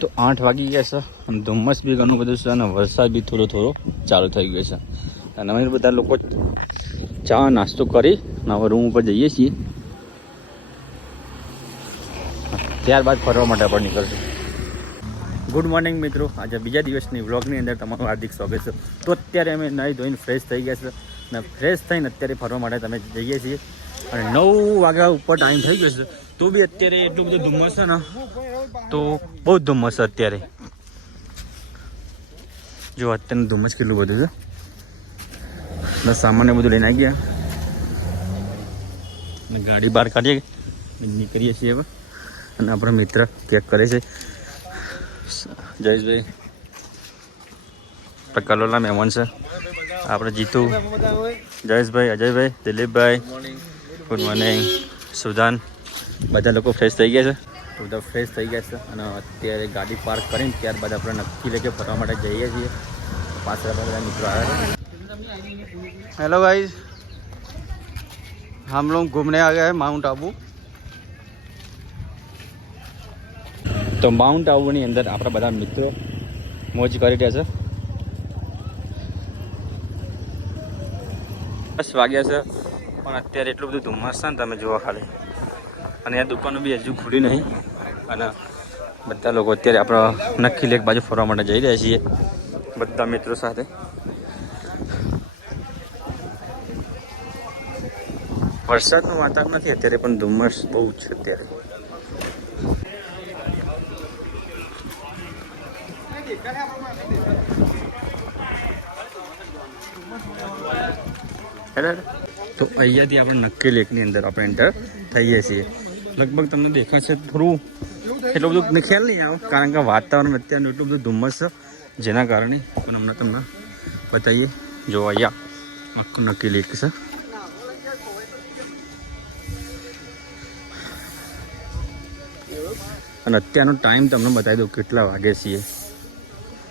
તો 8 વાગી ગયા છે અને ધુમ્મસ બી ઘણું બધું છે અને વરસાદ બી થોડો થોડો ચાલુ થઈ ગયો છે. અને અમે બધા લોકો ચા નાસ્તો કરી અને હવે રૂમ ઉપર જઈએ છીએ. ત્યારબાદ ફરવા માટે પણ નીકળશું. ગુડ મોર્નિંગ મિત્રો, આજે બીજા દિવસની વ્લોગની અંદર તમારું હાર્દિક સ્વાગત છે. તો અત્યારે અમે નાહી ધોઈને ફ્રેશ થઈ ગયા છે અને ફ્રેશ થઈને અત્યારે ફરવા માટે તમે જઈએ છીએ. અને 9 વાગ્યા ઉપર ટાઈમ થઈ ગયો છે તો બી અત્યારે એટલું બધું ધુમ્મસ છે ને, તો બહુ જ ધુમ્મસ છે અત્યારે. જો અત્યારનું ધુમ્મસ કેટલું બધું છે. બસ સામાન્ય બધું લઈને આવી ગયા અને ગાડી બહાર કાઢીએ નીકળીએ છીએ હવે. અને આપણો મિત્ર ચેક કરે છે, જયેશભાઈ કલોલના મહેમાન છે. આપણે જીતુ, જયેશભાઈ, અજયભાઈ, દિલીપભાઈ, ગુડ મોર્નિંગ, સુધાન, બધા લોકો ફ્રેશ થઈ ગયા છે. બધા ફ્રેશ થઈ ગયા છે અને અત્યારે ગાડી પાર્ક કરીને ત્યારબાદ આપણે નક્કી લઈને ફરવા માટે જઈએ છીએ. પાછળ બધા મિત્રો આવ્યા છે. हेलो गाइस, हम लोग घूमने आ गए हैं माउंट आबू. तो माउंट आबूની અંદર આપણા બધા મિત્રો મોજ કરી રહ્યા છે. 10 વાગ્યા છે પણ અત્યારે એટલું બધું ધુમ્મસ છે ને, તમે જુઓ ખાલી. અને આ દુકાનો બી હજુ ખુલી નહીં. અને બધા લોકો અત્યારે આપણા નક્કી લેક બાજુ ફરવા માટે જઈ રહ્યા છીએ બધા મિત્રો સાથે. વરસાદનું વાતાવરણ નથી અત્યારે, પણ ધુમ્મસ બહુ છે અત્યારે. તો અહીંયાથી આપણે નક્કી લેકની અંદર આપણે એન્ટર થઈએ છીએ. લગભગ તમને દેખાશે થોડું, એટલું બધું ખ્યાલ નહીં આવે કારણ કે વાતાવરણ અત્યારનું એટલું બધું ધુમ્મસ છે, જેના કારણે પણ અમને તમને બતાવીએ. જો અહીંયા આખું નક્કી લેક છે. અને અત્યારનો ટાઈમ તમને બતાવી દઉં કેટલા વાગે છીએ.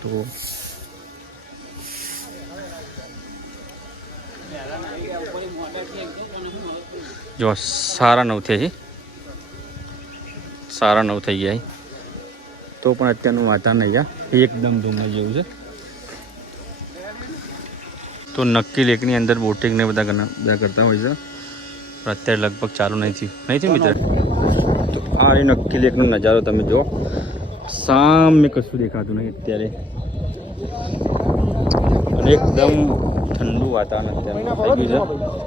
તો જો 9:30 થઈ છે, 9:30 થઈ ગયા. તો પણ અત્યારનું વાતાવરણ અહીંયા એકદમ ધુમ્મસ જેવું છે. તો નક્કી લેકની અંદર બોટિંગ ને બધા કરતા હોય છે, પણ અત્યારે લગભગ ચાલુ નહીં થયું મિત્ર. તો આ નક્કી લેકનો નજારો તમે જુઓ. સામે કશું દેખાતું નહીં અત્યારે અને એકદમ ઠંડુ વાતાવરણ અત્યારે થઈ ગયું છે.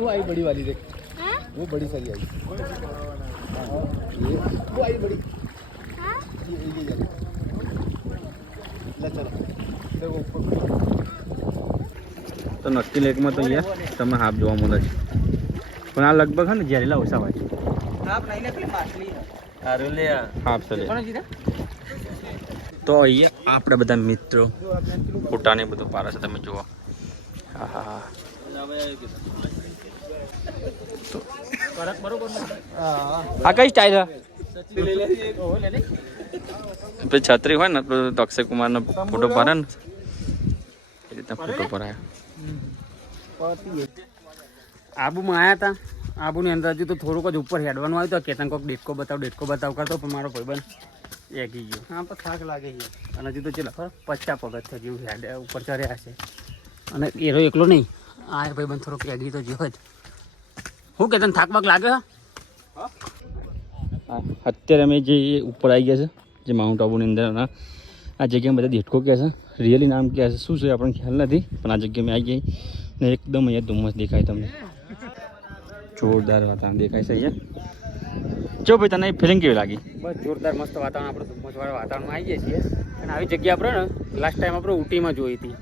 वो आई बड़ी वाली देख, वो बड़ी सारी आई, वो आई बड़ी. તો નક્કી લેકમાં તો અહીંયા તમે હાફ જોવા મળે છે, પણ આ લગભગ છે ને ઝેરીલા ઓછા હોય છે. હાફ છે. તો અહીંયા આપણે બધા મિત્રો ફોટાને બધું પાડે છે, તમે જુઓ. હા હા હા. આ કઈ સ્ટાઇલ છે? છત્રી હોય ને તો અક્ષય કુમાર નો ફોટો પાડે ને એ રીતના ફોટો પડાયા. આબુમાં આવ્યા હતા. આબુની અંદર હજુ તો થોડુંક જ ઉપર હેડવાનું આવ્યું તો કેતન કોક ડેટકો બતાવ કરતો, પણ મારો ભાઈબંધ એગી ગયો. હા, પણ થાક લાગે છે. અને હજુ તો ચલો 50 પગથિયા જેવું હેડ ઉપર ચડ્યા છે. અને એરો એકલો નહીં, આ ભાઈબંધ થોડોક એગી તો જેવો જ. શું કેતન થાક બાક લાગે? અત્યારે અમે જે ઉપર આવી ગયા છે, જે માઉન્ટ આબુની અંદર, આ જગ્યામાં બધા દેટકો કહે છે. રિયલી નામ કહે છે, શું છે આપણને ખ્યાલ નથી, પણ આ જગ્યામાં આવી ગઈ ને એકદમ અહીંયા ધુમ્મસ દેખાય તમને. જોરદાર વાતાવરણ દેખાય છે અહીંયા. જો ભાઈ, તને ફિલિંગ કેવી લાગી? બસ જોરદાર મસ્ત વાતાવરણ. આપણે ધુમ્મસવાળા વાતાવરણમાં આવી જઈએ છીએ. અને આવી જગ્યા આપણે ને લાસ્ટ ટાઈમ આપણે ઊટીમાં જોઈ હતી.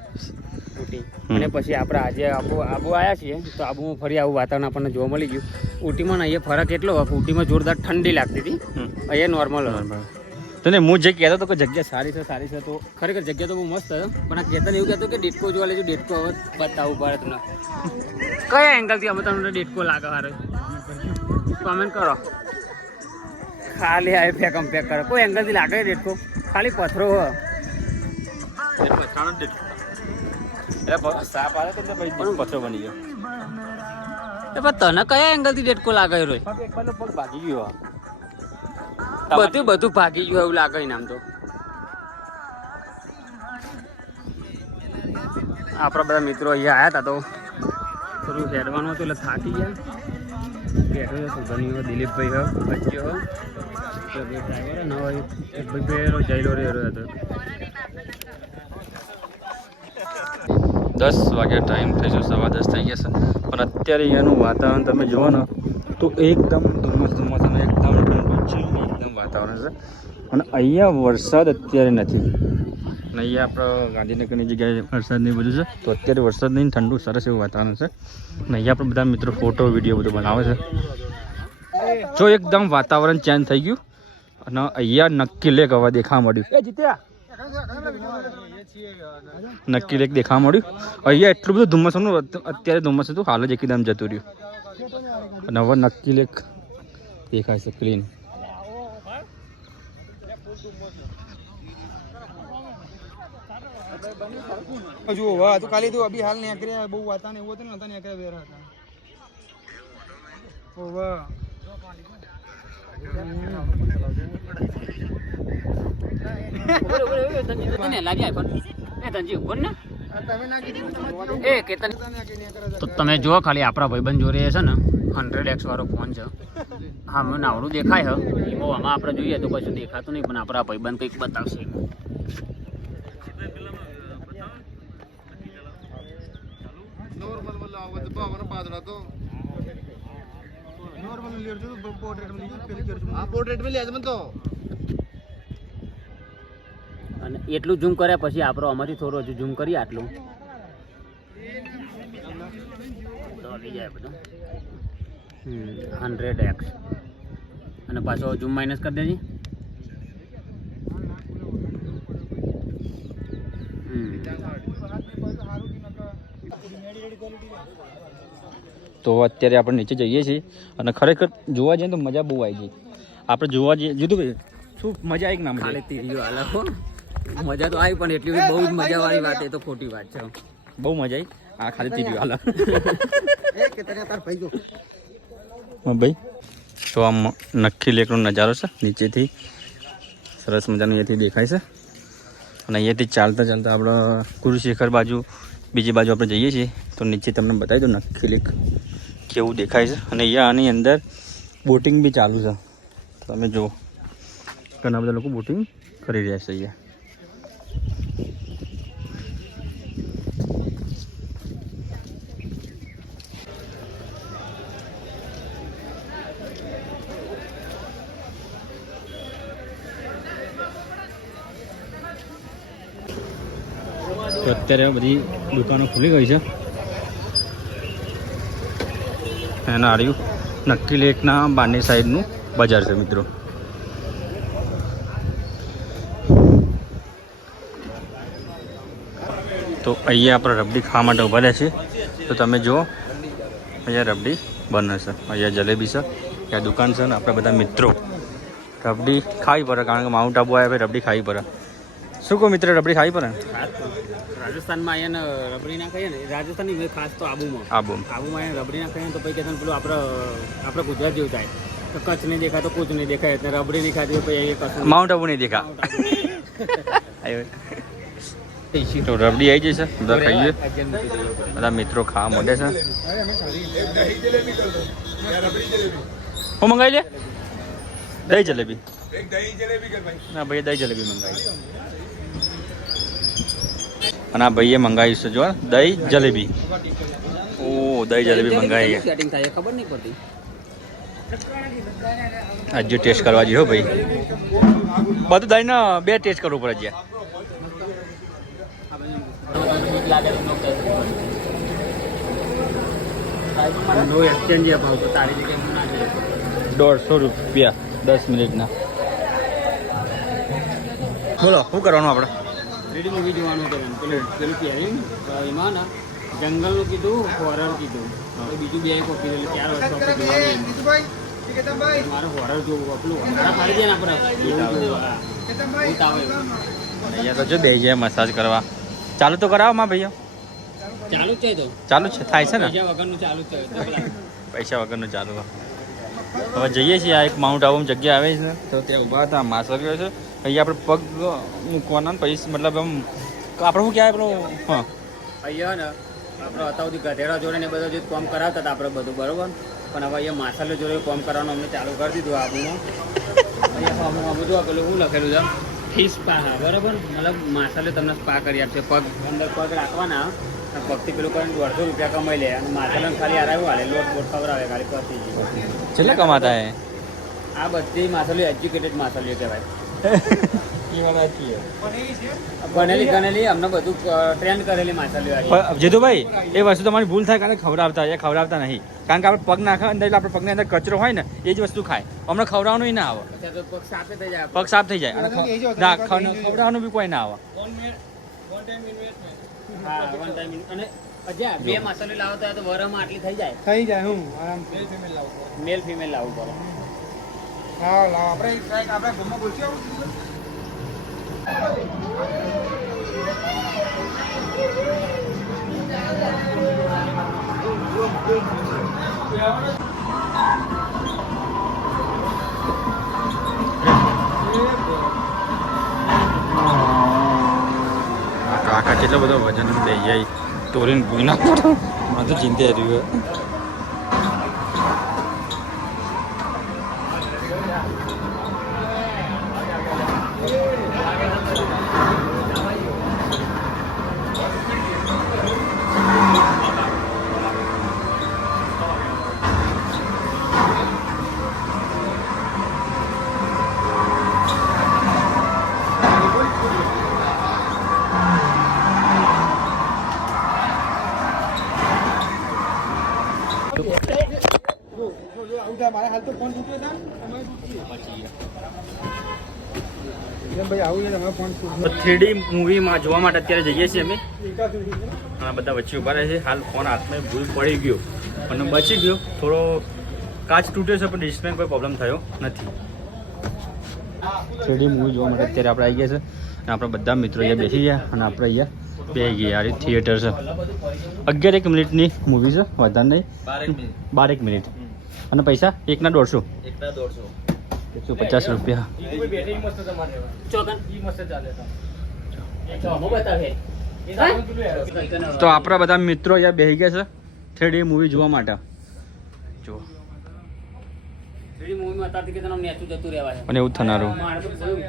ઊટી અને પછી આપણે આજે આબુ આવ્યા છીએ, તો આબુમાં ફરી આવું વાતાવરણ આપણને જોવા મળી ગયું. ઊટીમાં ને અહીંયા ફરક એટલો હોય, ઊટીમાં જોરદાર ઠંડી લાગતી હતી, અહીંયા નોર્મલ. તને હું જે કહેતો હતો કે જગ્યા સારી છે, તો ખરેખર જગ્યા તો બહુ મસ્ત છે. પણ આ કેતન એવું કહેતો કે ડેટકો જોવા લેજો. ડેટકો હવે બતાવું પડે તમને. કયા એંગલથી અમે તમને ડેટકો લાગે? હારે કોમેન્ટ કરો. ખાલી આ પેક કરે કોઈ એંગલથી લાગે ડેટકો ખાલી પથરો હ સાપ આવે તો ભાઈ પથ્થર બની ગયો. પણ તને કયા એંગલથી ડેટકો લાગે રોય? એક બાજુ પગ ભાગી ગયો. બધું ભાગી ગયું એવું લાગે ને આમ તો. આપણા બધા મિત્રો અહીંયા આવ્યા હતા તો થોડું હેડવાનું હતું એટલે થાકી ગયા. બેઠો છે સુગનીઓ દિલીપભાઈ હો બચ્યો હો ડ્રાઈવર ન હોય એક ભાઈ જઈલો રહ્યો હતો. 10 વાગ્યા ટાઈમ થઈ ગયો, 10:15 થઈ ગયા છે. પણ અત્યારે અહીંયાનું વાતાવરણ તમે જુઓ ને તો એકદમ ધુમ્મસ અને એકદમ એકદમ વાતાવરણ છે. અને અહીંયા વરસાદ અત્યારે નથી. અને અહીંયા આપણે ગાંધીનગરની જગ્યાએ વરસાદ નહીં બધું છે, તો અત્યારે વરસાદ નહીં, ઠંડુ સરસ એવું વાતાવરણ છે. અને અહીંયા આપણે બધા મિત્રો ફોટો વિડીયો બધું બનાવે છે. જો એકદમ વાતાવરણ ચેન્જ થઈ ગયું અને અહીંયા નક્કી લેક હવા દેખાવા મળ્યું. નક્કી લેક દેખાવા મળ્યું. અહીંયા એટલું બધું ધુમ્મસ હતું, અત્યારે ધુમ્મસ હતું, હાલ જ એકદમ જતું રહ્યું. અને હવે નક્કી લેક દેખાય છે ક્લીન. જો વાહ તો ખાલી તો અભી હાલ નીકળ્યા બહુ વાતાને એવું હતું ને નતા નીકળ્યા વેરા હતા. ઓ વાહ તો તમે જુઓ ખાલી આપણા ભાઈબંધ જોડે છે ને 100x વાળો ફોન છે. હા મને આવડું દેખાય હ એમાં આમાં આપણે જોઈએ તો કશું દેખાતું નહીં, પણ આપણા ભાઈબંધ કંઈક બતાવશે. અને એટલું ઝૂમ કર્યા પછી આપણો આમાંથી થોડું હજુ ઝૂમ કરીએ આટલું તો આવી જાય બધું 100x. અને પાછો ઝૂમ માઇનસ કરી દેજે. તો અત્યારે આપણે નીચે જઈએ છીએ અને ખરેખર જોવા જઈએ તો મજા બહુ આવી ગઈ. આપણે જોવા જઈએ જુદું ભાઈ શું મજા આવી કે ના મજા? ખાલી તીરીઓ હાલો મજા તો આવી, પણ એટલી બહુ જ મજાવાળી વાત એ તો ખોટી વાત છે. બહુ મજા આવી. આ ખાલી તીર્યું હાલ ભાઈ. તો આમ નક્કી લેકનો નજારો છે નીચેથી, સરસ મજાનું અહીંયાથી દેખાય છે. અને અહીંયાથી ચાલતા ચાલતા આપણે કુરુશેખર બાજુ બીજી બાજુ આપણે જઈએ છીએ તો નીચે તમને બતાવી દઉં નક્કી લેક કેવું દેખાય છે. અને અહીંયા આની અંદર બોટિંગ બી ચાલુ છે. તમે જુઓ ઘણા બધા લોકો બોટિંગ કરી રહ્યા છે અહીંયા. તો અત્યારે બધી દુકાનો ખુલી ગઈ છે. એના આર્યું નક્કી લેકના બારની સાઈડનું બજાર છે મિત્રો. તો અહીંયા આપણે રબડી ખાવા માટે ઊભા રહ્યા છીએ. તો તમે જુઓ અહીંયા રબડી બને છે, અહીંયા જલેબી છે, ત્યાં દુકાન છે. ને આપણે બધા મિત્રો રબડી ખાવી પડે, કારણ કે માઉન્ટ આબુ આવ્યા ભાઈ રબડી ખાવી પડે. શું કહો મિત્ર, રબડી ખાવી પડે? રાજસ્થાનમાં અહીંયા રબડી ના ખાઈએ ને, રાજસ્થાનની ખાસ તો આબુમાં અહીંયા રબડી ના ખાઈએ તો પછી કહેતા પેલું આપણે ગુજરાત જેવું થાય તો કચ્છ નહીં દેખાય તો કુછ નહીં દેખાય, એટલે રબડી નહીં ખાતી પછી કચ્છ માઉન્ટ આબુ નહીં દેખા. તો રબડી આવી જશે, બધા ખાઈએ, બધા મિત્રો ખાવા માંડે છે. હું મંગાવી લે દહીં જલેબી. ના ભાઈ દહીં જલેબી મંગાવી. અને આ ભાઈએ મંગાવ્યું છે જો દહીં જલેબી. ઓ દહીં જલેબી મંગાવી સેટિંગ થાય ખબર નહીં પડતી. હજુ ટેસ્ટ કરવા જોઈએ હો ભાઈ, બધું દહીં ના 2 ટેસ્ટ કરવું પડે છે. નો એક્સચેન્જ ભાવ તો તારી જગ્યાએ 150 રૂપિયા 10 મિનિટના. બોલો શું કરવાનું આપણે? 3D મૂવી જોવાનું હતું. પેલું પહેર્યું એમાં ને જંગલનું કીધું, હોરર કીધું, બીજું 2 કોપી એટલે 4 વર્ષ જોવાનું. કેતનભાઈ મારો હોરર જોવું પેલું હોરર મારી દે ને આપણે એવું જોવું. હા. કેતનભાઈ ભૂત આવે એવું. અહીંયા તો જો બે જાય મસાજ કરવા. ચાલુ તો કરાવો માં ભૈયા. ચાલુ જ છે તો ચાલુ છે, થાય છે ને? બીજા વગરનું ચાલુ જ છે તો પેલા પૈસા વગરનું ચાલુ. હવે જઈએ છીએ. આ એક માઉન્ટ આબુમાં જગ્યા આવે છે તો ત્યાં ઊભા હતા, માસરીઓ છે. અહીંયા આપણે પગ મૂકવાના ને પછી મતલબ આમ આપણે શું કહેવાય પેલો હા અહીંયા ને આપણે હતા સુધી ગધેડા જોડે ને બધા જે કામ કરાવતા હતા આપણે બધું બરોબર, પણ હવે અહીંયા માછાલો જોડે કામ કરવાનું અમને ચાલુ કરી દીધું આબુમાં. અહીંયા બધું પેલું શું લખેલું છે, ફિશ સ્પા. હા બરાબર, મતલબ માછાલે તમને સ્પા કરી આપશે. પગ અંદર પગ રાખવાના, પગથી પેલું કરીને 150 રૂપિયા કમાઈ લે, અને માછાલાને ખાલી આરાયું હાલે, લોટ બોટ ખવડાવે ખાલી પતી ગયું. કેટલા કમાતા હે? આ બધી માછલીઓ એજ્યુકેટેડ માછલીઓ કહેવાય. ભણેલી ગણેલી અમને બધું ટ્રેન્ડ કરેલી માછલીઓ આવી. જીતુભાઈ એ વસ્તુ તમારી ભૂલ થાય કારણ કે ખવડાવતા નહીં. કારણ કે આપણે પગ નાખવા અંદર એટલે આપણે પગની અંદર કચરો હોય ને એ જ વસ્તુ ખાય. અમને ખવડાવવાનું ના આવે, અત્યારે તો પગ સાફે થઈ જાય. પગ સાફ થઈ જાય. અને ખવડાવવાનું બી કોઈ ના આવે. હા, વન ટાઈમ. અને અજ્યા બે માછલી લાવો તો વરમાં આટલી થઈ જાય. થઈ જાય હું આરામ મેલ ફિમેલ લાવવું પડે. હા લાવ આપણે ટ્રાય આપણે ગમમાં બોલશું. કાકા કેટલો બધો વજન લઈ જાય તોરીને ભૂઈ નાખો. મને તો ચિંતા રહ્યું. મારા હાલ તો ફોન તૂટ્યો હતા ભાઈ, આવું છે તમે ફોન તૂટ્યો. 3D મૂવીમાં જોવા માટે અત્યારે જઈએ છીએ અમે. આ બધા વચ્ચે ઉભા રહે છે. હાલ ફોન હાથમાં ભૂલ પડી ગયો અને બચી ગયો. થોડો કાચ તૂટ્યો છે પણ ડિસ્પ્લે કોઈ પ્રોબ્લેમ થયો નથી. 3D મૂવી જોવા માટે અત્યારે આપણે આવી ગયા છે અને આપણા બધા મિત્રો અહીંયા બેસી ગયા અને આપણે અહીંયા બેસી ગયા. આ થિયેટર છે. 11 મિનિટની મૂવી છે, વધારે નહીં. 12 મિનિટ. અને પૈસા એકના 150. 150 રૂપિયા. તો આપણા બધા મિત્રો અહીંયા બેસી ગયા છે 3D મૂવી જોવા માટે. જો મૂવીમાં અત્યારથી કે તને નેચું જતું રહેવાય. અને એવું થનારું. મારે તો જોયું.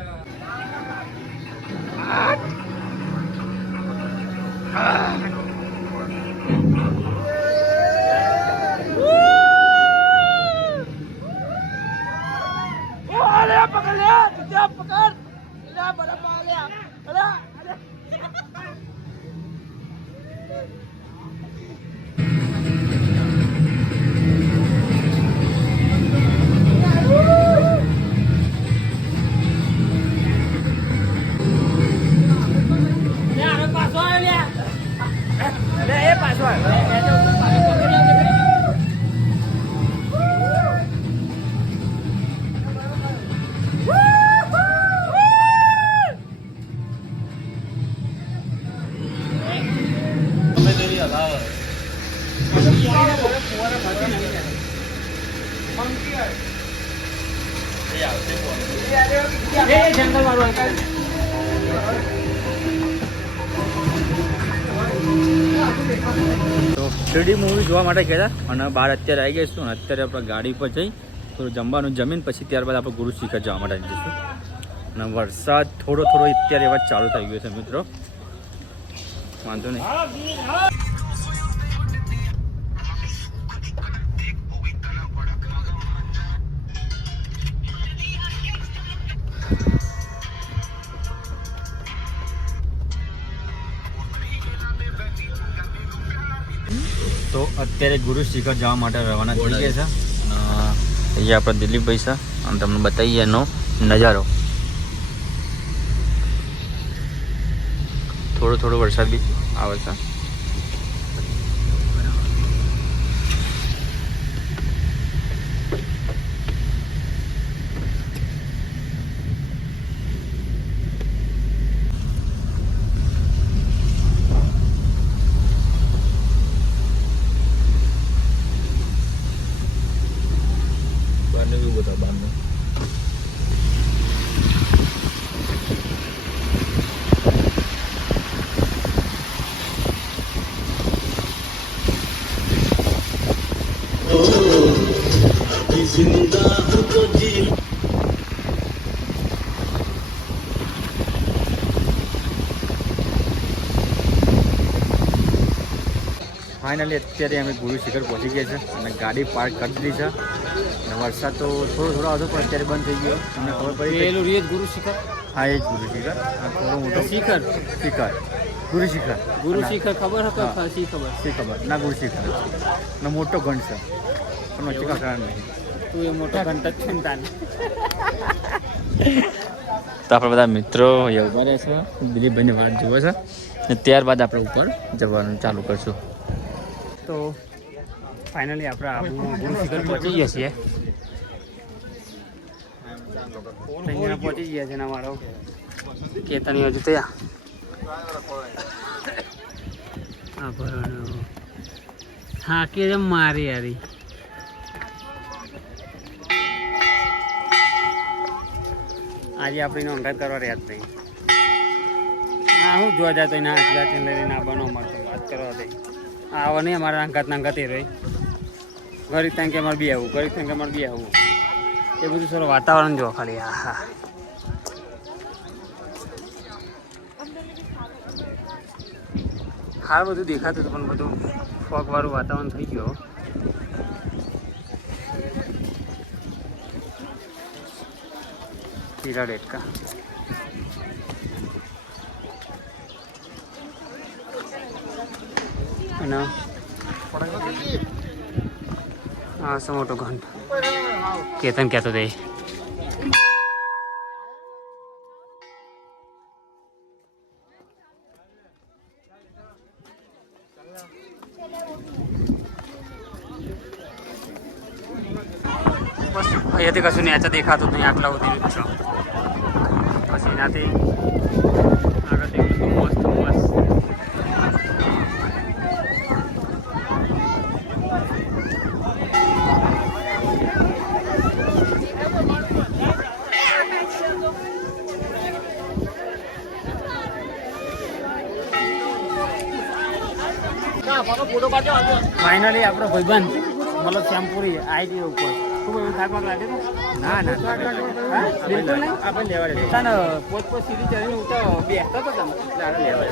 તો 3D મૂવી જોવા માટે ગયા અને બહાર અત્યારે આવી ગઈશું અને અત્યારે આપણે ગાડી પર જઈ થોડું જમવાનું જમીન પછી ત્યારબાદ આપણે ગુરુ શિખર જવા માટે આવી જઈશું. અને વરસાદ થોડો અત્યારે એવા ચાલુ થઈ ગયો છે મિત્રો, વાંધો નહીં. તો અત્યારે ગુરુ શિખર જવા માટે રવાના થઈ ગયા છે અને અહીંયા આપણા દિલીપભાઈ છે અને તમને બતાવીએ એનો નજારો. થોડો વરસાદ બી આવે છે. ફાઇનલી અત્યારે અમે ગુરુ શિખર પહોંચી ગયા છે અને ગાડી પાર્ક કરી દીધી છે અને વરસાદ તો થોડો થોડો હતો પણ અત્યારે બંધ થઈ ગયો. તમને ખબર પડી પેલું રીત ગુરુ શિખર. હા એ જ ગુરુ શિખર. આ થોડો મોટો શિખર શિખર ગુરુ શિખર ગુરુ શિખર ખબર હતો શી ખબર શી ખબર ના ગુરુ શિખર અને મોટો ગણ છે પણ વચ્ચે કાંઈ કારણ નહીં. તું એ મોટો ઘંટ જ છે ને તાને. તો આપણે બધા મિત્રો અહીંયા ઉભા રહેશે, દિલીપભાઈની વાત જુએ છે અને ત્યારબાદ આપણે ઉપર જવાનું ચાલુ કરશું. તો ફાઇનલી આપણે આબુમાં ગુરુ શિખર પહોંચી ગયા છીએ. અહીંયા પહોંચી ગયા છે ને અમારો કેતન હજુ ત્યાં હા કે મારી યારી આજે આપણે નોંધાત કરવા રહ્યા જ નહીં. હા હું જોવા જાય તો એના હાથ લઈને ના બનો મળતો વાત કરવા દઈ આવો નહીં અમારા અંકાત નાંકાત એ રહી ગરીબ ત્યાં કે અમારે બી આવવું ગરીબ ત્યાં કે અમારે બી આવવું એ બધું સર વાતાવરણ જો ખાલી હા હા હાલ બધું દેખાતું હતું પણ બધું ફોગવાળું વાતાવરણ થઈ ગયું. હીરા ડેટકા અને હા શું મોટો ઘંટ કેતન કહેતો તે બસ અહીંયાથી કશું નેચર દેખાતું નહીં આટલા સુધી જ છો. પછી એનાથી આગળ દેખાતું મસ્ત મસ્ત ફાઇનલી આપણો ભાઈબંધ મતલબ શ્યામપુરી આવી ગયો ઉપર. ખૂબ એવું થાક લાગે તો ના ના બિલકુલ નહીં. આપણે લેવા દે તને પોત સીધી ચડીને હું તો બેસતો હતો તમે લેવા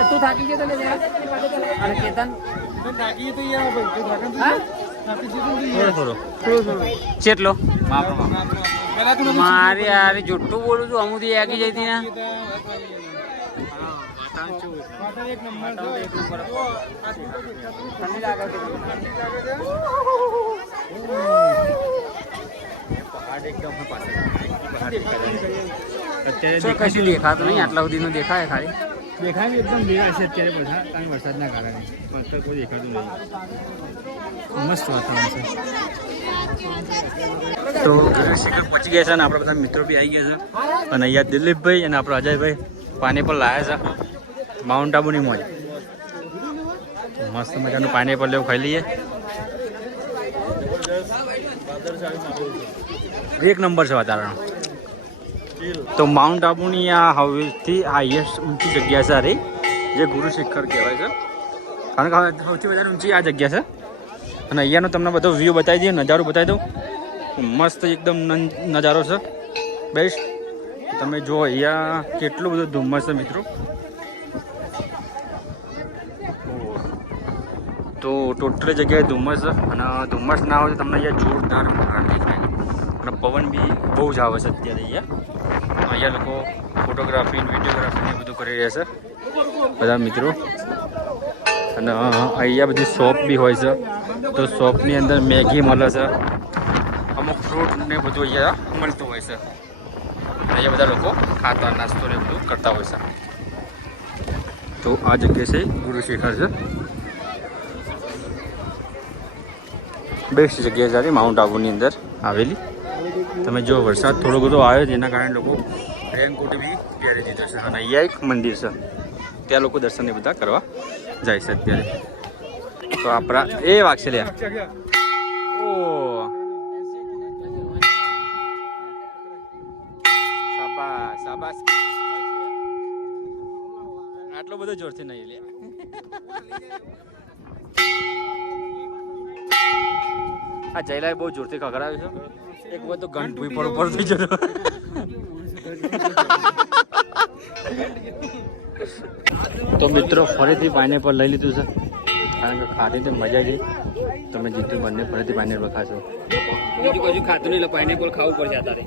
એ તું થાકી ગયો તો લે અને કેતન થાકી તો યાર ભાઈ તું થાકી હા થોડો ચેટલો પેલા તું મારે યાર જોઠ્ઠું બોલું છું અમુથી આગી જઈ હતી ને એક નંબર ઠંડી લાગે છે. પહાડ એકદમ પાસે શું કશું દેખાતું નહીં આટલા સુધીનું દેખાય ખાલી. દેખાય એકદમ ભીડ છે અત્યારે બધા કારણ વરસાદના કારણે અત્યારે કોઈ દેખાતું નહીં. મસ્ત વાતાવરણ છે. તો ગુરુ શિખર પહોંચી ગયા છે અને આપણા બધા મિત્રો બી આવી ગયા છે અને અહીંયા દિલીપભાઈ અને આપણો અજયભાઈ પાણી પર લાયા છે માઉન્ટ આબુની મોજ. મસ્ત મજાનું પાણી પર લેવું ખાઈ લઈએ. એક નંબર છે વાતાવરણ. તો માઉન્ટ આબુની આ હવેથી હાઈએસ્ટ ઊંચી જગ્યા છે અરે જે ગુરુ શિખર કહેવાય છે કારણ કે સૌથી વધારે ઊંચી આ જગ્યા છે અને અહીંયાનો તમને બધો વ્યૂ બતાવી દઈએ નજારો બતાવી દઉં. મસ્ત એકદમ નજારો છે બેસ્ટ. તમે જુઓ અહીંયા કેટલું બધું ધુમ્મસ છે મિત્રો. તો ટોટલી જગ્યાએ ધુમ્મસ છે અને ધુમ્મસ ના હોય તો તમને અહીંયા જોરદાર પહાડ દેખાય અને પવન બી બહુ જ આવે છે અત્યારે અહીંયા લોકો ફોટોગ્રાફી વિડીયોગ્રાફી એ બધું કરી રહ્યા છે બધા મિત્રો. અને અહીંયા બધી શોપ બી હોય છે તો શોપની અંદર મેગી મળે છે અમુક ફ્રૂટ ને બધું અહીંયા મળતું હોય છે. અહીંયા બધા લોકો ખાતા નાસ્તો ને બધું કરતા હોય છે. તો આ જગ્યા છે ગુરુ શિખર છે. બેસ્ટ જગ્યા સારી માઉન્ટ આબુની અંદર આવેલી. તમે જો વરસાદ થોડો બધો આવ્યો જેના કારણે લોકો રેનકોટ બી પહેરી દીધો છે અને અહીંયા એક મંદિર છે ત્યાં લોકો દર્શન એ બધા કરવા જાય છે અત્યારે. તો આપણા એ વાગશે લે ઓ શાબાશ શાબાશ. આટલો બધો જોરથી નહીં લે. આ જયલાએ બહુ જોરથી ખખડાવ્યું છે. એક વખત તો ઘંટ ભૂઈ પર ઉપર થઈ જતો. તો મિત્રો ફરીથી પાઇનેપલ લઈ લીધું છે કારણ કે ખાધી તો મજા આવી તમે જીતું બંને ફરીથી પાઇનેપલ ખાશો. બીજું કશું ખાતું નહીં એટલે પાઇનેપલ ખાવું પડશે અત્યારે.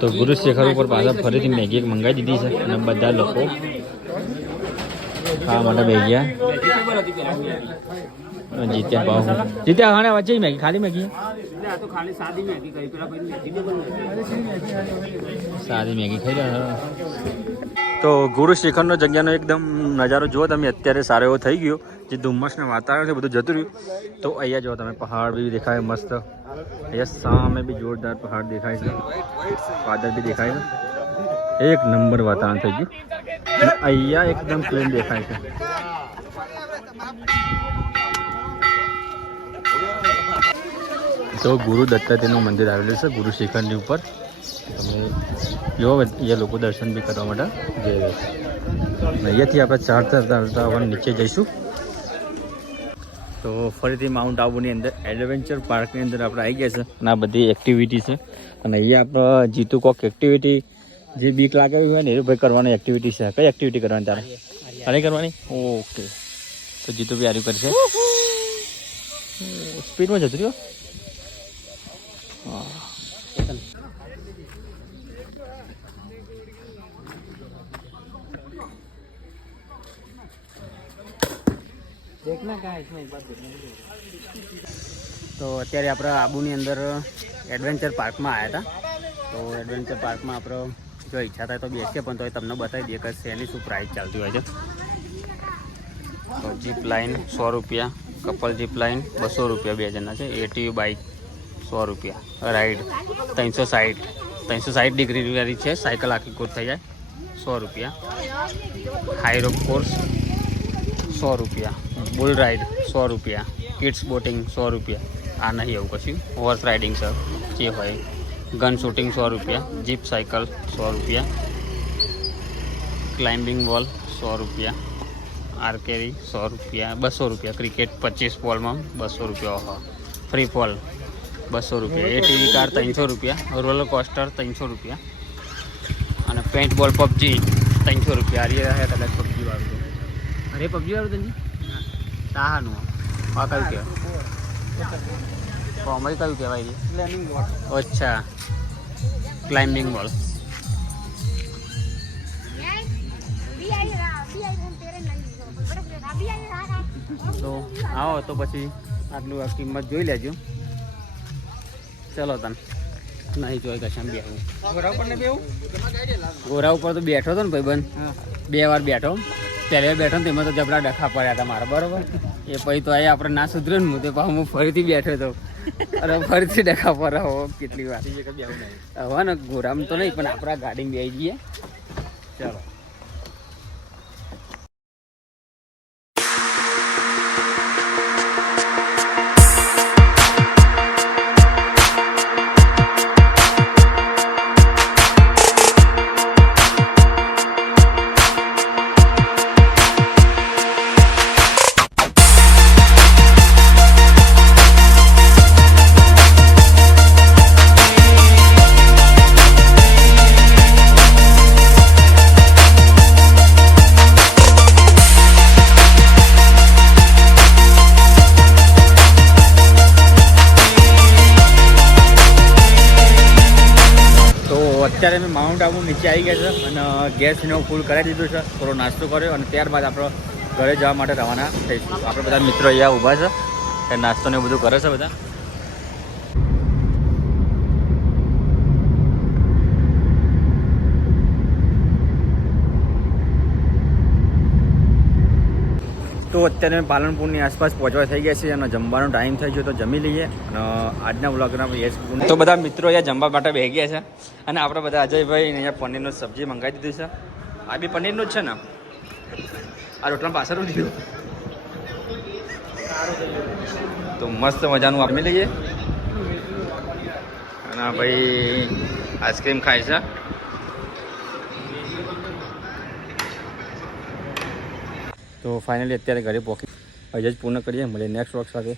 તો ગુરુ શેખર ઉપર પાછા ફરીથી મેગી એક મંગાવી દીધી છે અને બધા લોકો ખાવા માટે બેસી ગયા. જીત્યા ભાવ જીત્યા ખાને વચ્ચે મેગી ખાલી મેગી તો ખાલી સાદી મેગી કરી પેલા સાદી મેગી ખાઈ રહ્યા. તો ગુરુ શિખરનો જગ્યાનો એકદમ નજારો જુઓ તમે. અત્યારે સારો એવો થઈ ગયો. જે ધુમ્મસનું વાતાવરણ છે બધું જતું રહ્યું. તો અહીંયા જુઓ તમે પહાડ બી દેખાય મસ્ત. અહીંયા સામે બી જોરદાર પહાડ દેખાય છે. વાદળ બી દેખાય છે. એક નંબર વાતાવરણ થઈ ગયું. અને અહીંયા એકદમ પ્લેન દેખાય છે. તો ગુરુ દત્તાત્રેયનું મંદિર આવેલું છે ગુરુ શિખરની ઉપર. તમે જો અહીંયા લોકો દર્શન બી કરવા માટે જઈ રહ્યા છે. અહીંયાથી આપણે ચાલતા હવે નીચે જઈશું. તો ફરીથી માઉન્ટ આબુની અંદર એડવેન્ચર પાર્કની અંદર આપણે આવી ગયા છે અને આ બધી એક્ટિવિટી છે. અને અહીંયા આપણે જીતું કોક એક્ટિવિટી જે બીક લાગેલી હોય ને એ ભાઈ કરવાની એક્ટિવિટી છે. કઈ એક્ટિવિટી કરવાની તારે? આની કરવાની? ઓકે. તો જીતું બી આર્યું કરશે. સ્પીડમાં જતું રહ્યો. તો અત્યારે આપણે આબુની અંદર એડવેન્ચર પાર્કમાં આવ્યા હતા. તો એડવેન્ચર પાર્કમાં આપણે જો ઈચ્છા થાય તો બેસીએ, પણ તો એ તમને બતાવી દઈએ કે શેની શું પ્રાઇસ ચાલતી હોય છે. તો જીપ લાઇન 100 રૂપિયા, કપલ જીપ લાઇન 200 રૂપિયા 2 જણના છે. એટીવી બાઇક 100 રૂપિયા, રાઈડ 360 ડિગ્રી વાળી છે. સાયકલ આખી કોર્સ થઈ જાય 100 રૂપિયા, હાઈ રોપ કોર્સ 100 રૂપિયા, બુલ રાઇડ 100 રૂપિયા, કિડ્સ બોટિંગ 100 રૂપિયા. આ નહીં એવું કશું. હોર્સ રાઇડિંગ સર જે હોય, ગન શૂટિંગ 100 રૂપિયા, જીપ સાયકલ 100 રૂપિયા, ક્લાઇમ્બિંગ વોલ 100 રૂપિયા, આર્કેરી 100 રૂપિયા, 200 રૂપિયા, ક્રિકેટ 25 બોલમાં 200 રૂપિયા, ફ્રી ફોલ 200 રૂપિયા, એટીવી કાર 300 રૂપિયા, રોલર કોસ્ટર 300 રૂપિયા અને પેન્ટ બોલ પબજી 300 રૂપિયા. આ રહ્યા કદાચ પબજી વાળું. અરે પબજી વાળું તને તાહાનું આ કયું કહેવાય? કોમરી કયું કહેવાય? અચ્છા, ક્લાઇમ્બિંગ વોલ. તો આવો તો પછી આટલું આ કિંમત જોઈ લેજો. ચલો તને નહીં જોઈ કશામ બેહું. ગોરા ઉપર તો બેઠો હતો ને ભાઈબંધ, 2 વાર બેઠો. પહેલી વાર બેઠો ને તેમાં તો જબરા ડખા પડ્યા હતા મારા, બરોબર. એ પછી તો અહીંયા આપણે ના સુધરે ને તે પાછું હું ફરીથી બેઠો હતો અને ફરીથી ડખા પડ્યા હો કેટલી વાર. હવે ને ગોરામાં તો નહીં, પણ આપણા ગાડીમાં બેસી જઈએ. ચાલો. અત્યારે અમે માઉન્ટ આબુ નીચે આવી ગયા છે અને ગેસનો ફૂલ કરાવી દીધો છે. થોડો નાસ્તો કર્યો અને ત્યારબાદ આપણે ઘરે જવા માટે રવાના થઈશું. આપણે બધા મિત્રો અહીંયા ઊભા છે, એ નાસ્તો ને બધું કરે છે બધા. તો અત્યારે અમે પાલનપુરની આસપાસ પહોંચવા થઈ ગયા છીએ અને જમવાનો ટાઈમ થઈ ગયો તો જમી લઈએ. અને આજના વ્લોગના તો બધા મિત્રો અહીંયા જમવા માટે બેસી ગયા છે અને આપણે બધા અજયભાઈ અહીંયા પનીરનું સબ્જી મંગાવી દીધી છે. આ બી પનીરનું જ છે ને? આ રોટલા પાછળ દીધું તો મસ્ત મજાનું આપી લઈએ. અને ભાઈ આઈસ્ક્રીમ ખાય છે. તો ફાઇનલી અત્યારે ઘરે પહોંચી હજી જ પૂર્ણ કરીએ. મળીએ નેક્સ્ટ વ્લોગ સાથે.